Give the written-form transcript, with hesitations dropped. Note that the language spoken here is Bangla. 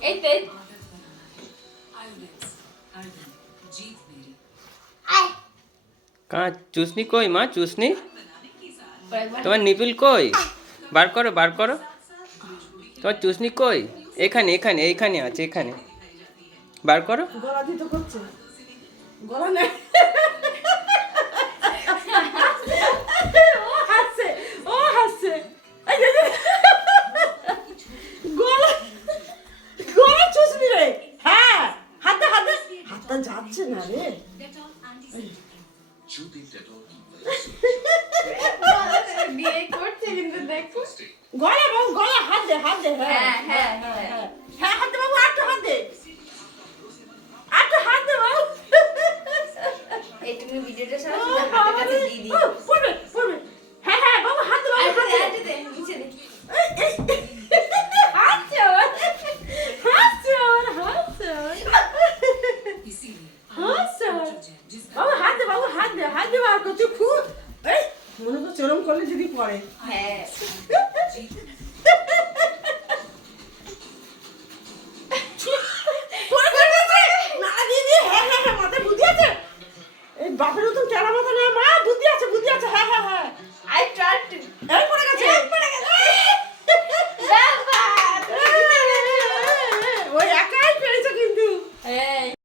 এই তো कहाँ चूसनी कोई माँ चूसनी তোমার নিপিল কই বার করো বার করো তোমার চুসনি কই এখানে এখানে এইখানে আছে এখানে বার করো গলা দিতে করছে গলা নেই ও হাসছে গলা গলা চুষবি রে হ্যাঁ হাতে হাতে হাতটা যাচ্ছে না রে বিয়ে করছে কিন্তু দেখো গলা বাবু গলা হাত দে হ্যাঁ হ্যাঁ হ্যাঁ হাত দে বাবু আটটা হাত দে আটটা হাত দে বাবু এই তুমি ভিডিওটা সারা হাতে কাছে দিয়ে দিই পড়বে